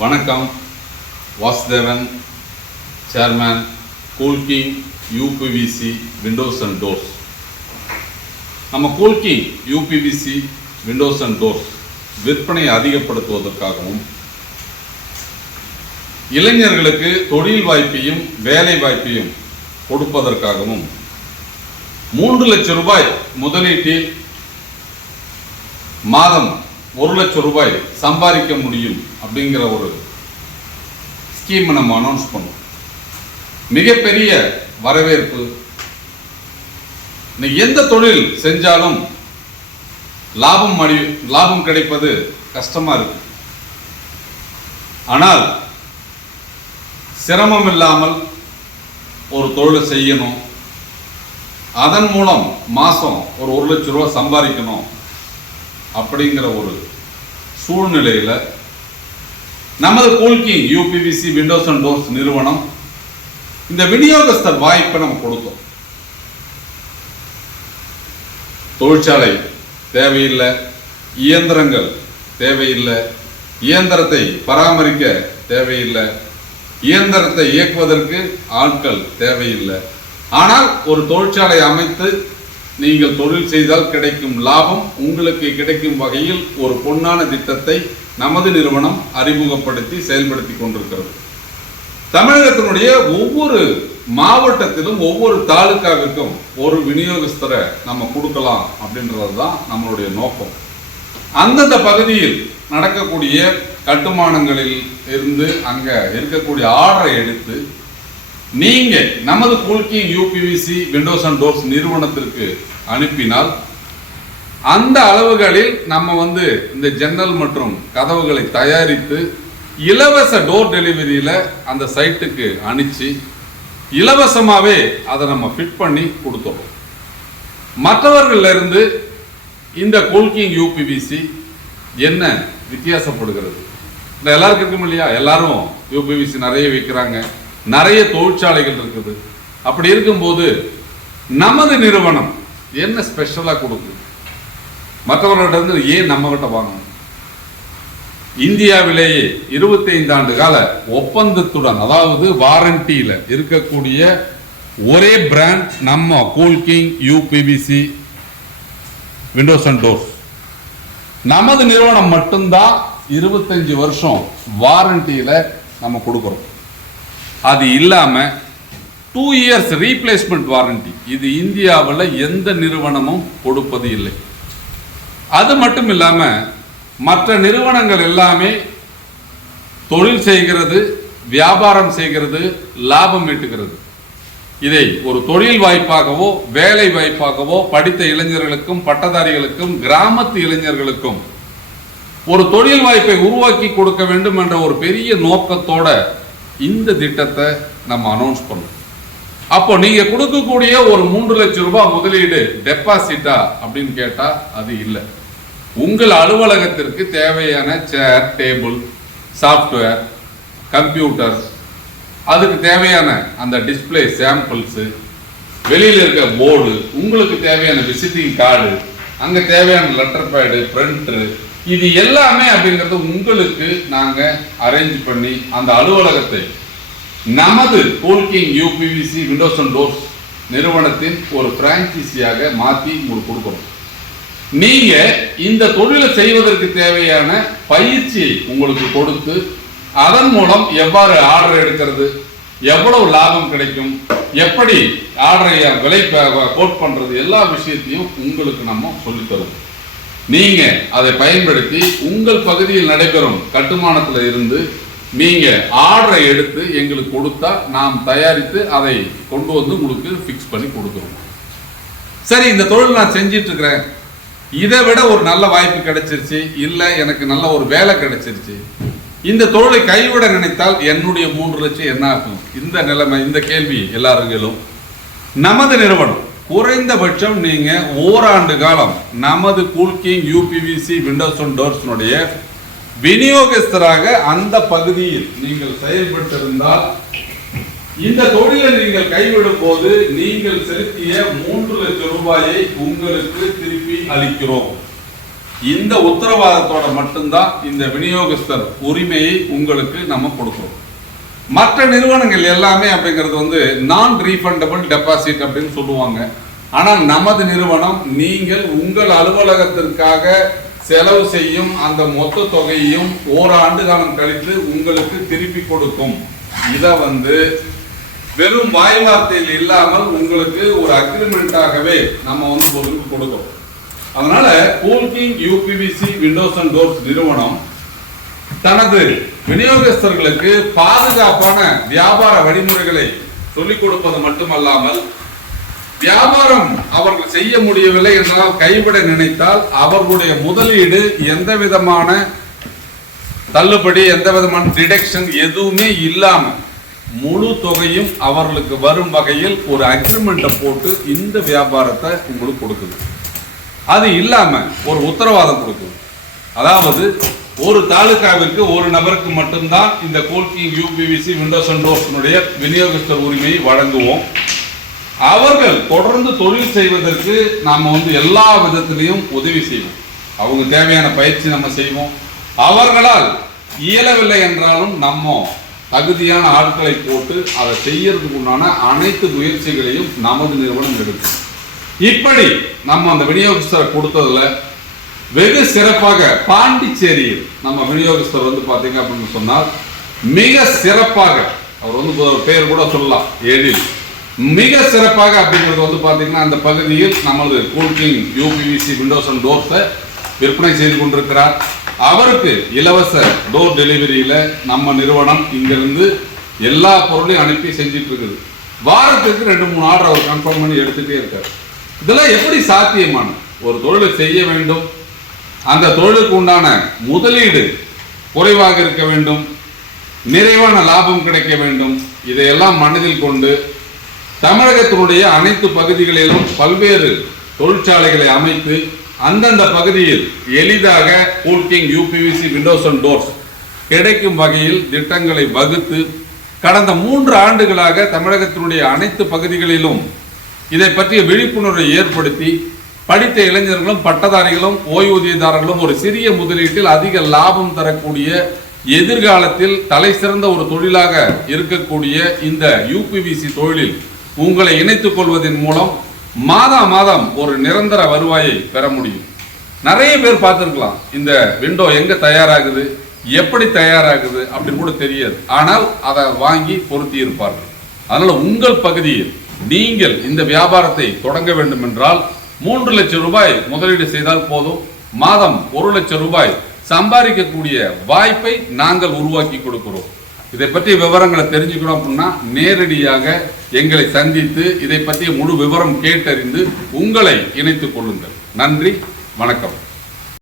வணக்கம். Vasudevan chairman Coolking UPVC windows and doors நம்ம Coolking UPVC windows and doors விற்பனையை அதிகப்படுத்துவதற்காகவும் இளைஞர்களுக்கு தொழில் வாய்ப்பையும் வேலை வாய்ப்பையும் கொடுப்பதற்காகவும் மூன்று லட்சம் ரூபாய் முதலீட்டில் மாதம் ஒரு லட்சம் ரூபாய் சம்பாதிக்க முடியும் அப்படிங்கிற ஒரு ஸ்கீமை நம்ம அனௌன்ஸ் பண்ணோம். மிகப்பெரிய வரவேற்பு. நீ எந்த தொழில் செஞ்சாலும் லாபம் அடி லாபம் கிடைப்பது கஷ்டமாக இருக்கு. ஆனால் சிரமம் இல்லாமல் ஒரு தொழிலை செய்யணும். அதன் மூலம் மாதம் ஒரு ஒரு லட்ச ரூபா சம்பாதிக்கணும். அப்படிங்கிற ஒரு சூழ்நிலையில் நமது Coolking UPVC windows and doors நிறுவனம் இந்த விநியோகஸ்தர் வாய்ப்பை நம்ம கொடுத்தோம். தொழிற்சாலை தேவையில்லை இயந்திரங்கள் தேவையில்லை இயந்திரத்தை பராமரிக்க தேவையில்லை இயந்திரத்தை இயக்குவதற்கு ஆட்கள் தேவையில்லை. ஆனால் ஒரு தொழிற்சாலை அமைத்து நீங்கள் தொழில் செய்தால் கிடைக்கும் லாபம் உங்களுக்கு கிடைக்கும் வகையில் ஒரு பொன்னான திட்டத்தை நமது நிறுவனம் அறிமுகப்படுத்தி செயல்படுத்தி கொண்டிருக்கிறது. தமிழகத்தினுடைய ஒவ்வொரு மாவட்டத்திலும் ஒவ்வொரு தாலுக்காவிற்கும் ஒரு விநியோகஸ்தரை நம்ம கொடுக்கலாம் அப்படின்றது தான் நம்மளுடைய நோக்கம். அந்தந்த பகுதியில் நடக்கக்கூடிய கட்டுமானங்களில் இருந்து அங்கே இருக்கக்கூடிய ஆர்டரை எடுத்து நீங்கள் நமது Coolking UPVC windows and doors நிறுவனத்திற்கு அனுப்பினால் அந்த அளவுகளில் நம்ம வந்து இந்த ஜன்னல் மற்றும் கதவுகளை தயாரித்து இலவச டோர் டெலிவரியில் அந்த சைட்டுக்கு அனுப்பிச்சு இலவசமாகவே அதை நம்ம ஃபிட் பண்ணி கொடுத்துறோம். மற்றவர்கள்லேருந்து இந்த கோல்கிங் யூபிவிசி என்ன வித்தியாசப்படுகிறது? இந்த எல்லாருக்கும் இருக்கும் இல்லையா எல்லாரும் யூபிவிசி நிறைய விற்கிறாங்க நிறைய தொழிற்சாலைகள் இருக்குது. அப்படி இருக்கும்போது நமது நிறுவனம் என்ன ஸ்பெஷலாக கொடுக்குது மற்றவர்கள்ட்ட இருந்து ஏன் நம்ம கிட்ட வாங்கணும்? இந்தியாவிலேயே 25 ஆண்டு கால ஒப்பந்தத்துடன் அதாவது வாரண்டியில் இருக்கக்கூடிய ஒரே பிராண்ட் நம்ம Coolking UPVC windows and doors நமது நிறுவனம் மட்டும்தான் இருபத்தஞ்சு வருஷம் வாரண்டியில் நம்ம கொடுக்குறோம். அது இல்லாமல் டூ இயர்ஸ் ரீப்ளேஸ்மெண்ட் வாரண்டி இது இந்தியாவில் எந்த நிறுவனமும் கொடுப்பது இல்லை. அது மட்டும் இல்லாமல் மற்ற நிறுவனங்கள் எல்லாமே தொழில் செய்கிறது வியாபாரம் செய்கிறது லாபம் ஈட்டுகிறது. இதை ஒரு தொழில் வாய்ப்பாகவோ வேலை வாய்ப்பாகவோ படித்த இளைஞர்களுக்கும் பட்டதாரிகளுக்கும் கிராமத்து இளைஞர்களுக்கும் ஒரு தொழில் வாய்ப்பை உருவாக்கி கொடுக்க வேண்டும் என்ற ஒரு பெரிய நோக்கத்தோட இந்த திட்டத்தை நம்ம அனௌன்ஸ் பண்ணோம் அப்போ நீங்க கொடுக்கக்கூடிய ஒரு மூன்று லட்சம் ரூபாய் முதலீடு டெபாசிட்டா அப்படின்னு கேட்டா அது இல்லை. உங்கள் அலுவலகத்திற்கு தேவையான சேர் டேபிள் சாஃப்ட்வேர் கம்ப்யூட்டர் அதுக்கு தேவையான அந்த டிஸ்ப்ளே சாம்பிள்ஸு வெளியில் இருக்க போர்டு உங்களுக்கு தேவையான விசிட்டிங் கார்டு அங்கே தேவையான லெட்டர் பேடு பிரிண்டரு இது எல்லாமே அப்படிங்கிறது உங்களுக்கு நாங்கள் அரேஞ்ச் பண்ணி அந்த அலுவலகத்தை நமது Coolking UPVC windows and doors நிறுவனத்தின் ஒரு பிரான்ச்சைசியாக மாற்றி உங்களுக்கு கொடுக்குறோம். நீங்கள் இந்த தொழிலை செய்வதற்கு தேவையான பயிற்சியை உங்களுக்கு கொடுத்து அதன் மூலம் எவ்வாறு ஆர்டர் எடுக்கிறது எவ்வளவு லாபம் கிடைக்கும் எப்படி ஆர்டரை விலை கோட் பண்ணுறது எல்லா விஷயத்தையும் உங்களுக்கு நம்ம சொல்லித்தருவோம் நீங்க அதை பயன்படுத்தி உங்கள் பகுதியில் நடைபெறும் கட்டுமானத்தில் இருந்து நீங்க ஆர்டரை எடுத்து எங்களுக்கு கொடுத்தா நாம் தயாரித்து அதை கொண்டு வந்து உங்களுக்கு ஃபிக்ஸ் பண்ணி கொடுக்குறோம். சரி இந்த தொழில் நான் செஞ்சிட்டு இருக்கிறேன் இதை விட ஒரு நல்ல வாய்ப்பு கிடைச்சிருச்சு. இல்லை எனக்கு நல்ல ஒரு வேலை கிடைச்சிருச்சு. இந்த தொழிலை கைவிட நினைத்தால் என்னுடைய மூன்று லட்சம் என்ன ஆகும்? இந்த நிலைமை இந்த கேள்வி எல்லாருங்களும் நமது நிறுவனம் குறைந்தபட்சம் நீங்க ஓராண்டு காலம் நமது கூல்கிங் யூபிவிசி விண்டோஸ் அண்ட் டோர்ஸ்னுடைய விநியோகஸ்தராக அந்த பகுதியில் நீங்கள் செயல்பட்டிருந்தால் இந்த தொழிலை நீங்கள் கைவிடும் போது நீங்கள் செலுத்திய மூன்று லட்சம் ரூபாயை உங்களுக்கு திருப்பி அளிக்கிறோம். இந்த உத்தரவாதத்தோட மட்டும்தான் இந்த விநியோகஸ்தர் உரிமையை உங்களுக்கு நம்ம கொடுக்கிறோம். மற்ற நிறுவனங்கள் எல்லாமே அப்படிங்கிறது வந்து நான் ரீஃபண்டபிள் டெபாசிட் அப்படின்னு சொல்லுவாங்க. ஆனால் நமது நிறுவனம் நீங்கள் உங்கள் அலுவலகத்திற்காக செலவு செய்யும் அந்த மொத்த தொகையையும் ஓராண்டு காலம் கழித்து உங்களுக்கு திருப்பி கொடுக்கும். இதை வந்து வெறும் வாய் வார்த்தையில் இல்லாமல் உங்களுக்கு ஒரு அக்ரிமெண்ட்டாகவே நம்ம வந்து பொருளுக்கு கொடுக்கும். அதனால Coolking UPVC windows and doors நிறுவனம் தனது விநியோகஸ்தர்களுக்கு பாதுகாப்பான வியாபார வழிமுறைகளை சொல்லிக் கொடுப்பது மட்டுமல்லாமல் வியாபாரம் அவர்கள் செய்ய முடியவில்லை என்றால் கைவிட நினைத்தால் அவர்களுடைய முதலீடு எந்த விதமான தள்ளுபடி எந்த விதமான டிடக்ஷன் எதுவுமே இல்லாமல் முழு தொகையும் அவர்களுக்கு வரும் வகையில் ஒரு அக்ரிமெண்ட்டை போட்டு இந்த வியாபாரத்தை உங்களுக்கு கொடுக்குது. அது இல்லாமல் ஒரு உத்தரவாதம் கொடுக்குது. அதாவது ஒரு தாலுகாவிற்கு ஒரு நபருக்கு மட்டும்தான் இந்த கோல்கிங் யூபிவிசி விண்டோஸ் அண்ட் டோர்ஸினுடைய விநியோகஸ்தர் உரிமையை வழங்குவோம். அவர்கள் தொடர்ந்து தொழில் செய்வதற்கு நாம வந்து எல்லா விதத்திலையும் உதவி செய்வோம். அவங்க தேவையான பயிற்சி நம்ம செய்வோம். அவர்களால் இயலவில்லை என்றாலும் நம்ம தகுதியான ஆட்களை போட்டு அதை செய்யறதுக்கு உண்டான அனைத்து முயற்சிகளையும் நமது நிறுவனம் எடுக்கும். இப்படி நம்ம அந்த விநியோகஸ்தரை கொடுத்ததுல வெகு சிறப்பாக பாண்டிச்சேரியில் நம்ம விநியோகஸ்தர் வந்து பாத்தீங்க அப்படின்னு சொன்னால் மிக சிறப்பாக அவர் வந்து ஒரு பெயர் கூட சொல்லலாம் எழில். மிக சிறப்பாக அப்படிங்கிறது வந்து பாத்தீங்கன்னா அந்த பகுதியில் நமது கூல்கிங் யூபிவிசி விண்டோஸ் அண்ட் டோர்ஸை விற்பனை செய்து கொண்டிருக்கிறார். அவருக்கு இலவச டோர் டெலிவரியில நம்ம நிறுவனம் இங்கிருந்து எல்லா பொருளையும் அனுப்பி செஞ்சுட்டு இருக்குது. வாரத்துக்கு ரெண்டு மூணு ஆர்டர் அவர் கன்ஃபார்ம் பண்ணி எடுத்துகிட்டே இருக்கார். இதெல்லாம் எப்படி சாத்தியமான? ஒரு தொழிலை செய்ய வேண்டும் அந்த தொழிலுக்கு உண்டான முதலீடு குறைவாக இருக்க வேண்டும் நிறைவான லாபம் கிடைக்க வேண்டும். இதையெல்லாம் மனதில் கொண்டு தமிழகத்தினுடைய அனைத்து பகுதிகளிலும் பல்வேறு தொழிற்சாலைகளை அமைத்து அந்தந்த பகுதியில் எளிதாக Coolking UPVC windows and doors கிடைக்கும் வகையில் திட்டங்களை வகுத்து கடந்த மூன்று ஆண்டுகளாக தமிழகத்தினுடைய அனைத்து பகுதிகளிலும் இதை பற்றிய விழிப்புணர்வை ஏற்படுத்தி படித்த இளைஞர்களும் பட்டதாரிகளும் ஓய்வூதியதாரர்களும் ஒரு சிறிய முதலீட்டில் அதிக லாபம் தரக்கூடிய எதிர்காலத்தில் தலை சிறந்த ஒரு தொழிலாக இருக்கக்கூடிய இந்த யூபிவிசி தொழிலில் உங்களை இணைத்துக் கொள்வதன் மூலம் மாதா மாதம் ஒரு நிரந்தர வருவாயை பெற முடியும். நிறைய பேர் பார்த்துருக்கலாம் இந்த விண்டோ எங்க தயாராகுது எப்படி தயாராகுது அப்படின்னு கூட தெரியாது. ஆனால் அதை வாங்கி பொருத்தி இருப்பார்கள். அதனால உங்கள் பகுதியில் நீங்கள் இந்த வியாபாரத்தை தொடங்க வேண்டும் என்றால் மூன்று லட்சம் ரூபாய் முதலீடு செய்தால் போதும். மாதம் ஒரு லட்சம் ரூபாய் சம்பாதிக்கக்கூடிய வாய்ப்பை நாங்கள் உருவாக்கி கொடுக்கிறோம். இதை பற்றிய விவரங்களை தெரிஞ்சுக்கணும் அப்படின்னா நேரடியாக எங்களை சந்தித்து இதை பற்றிய முழு விவரம் கேட்டறிந்து உங்களை இணைத்துக் கொள்ளுங்கள். நன்றி வணக்கம்.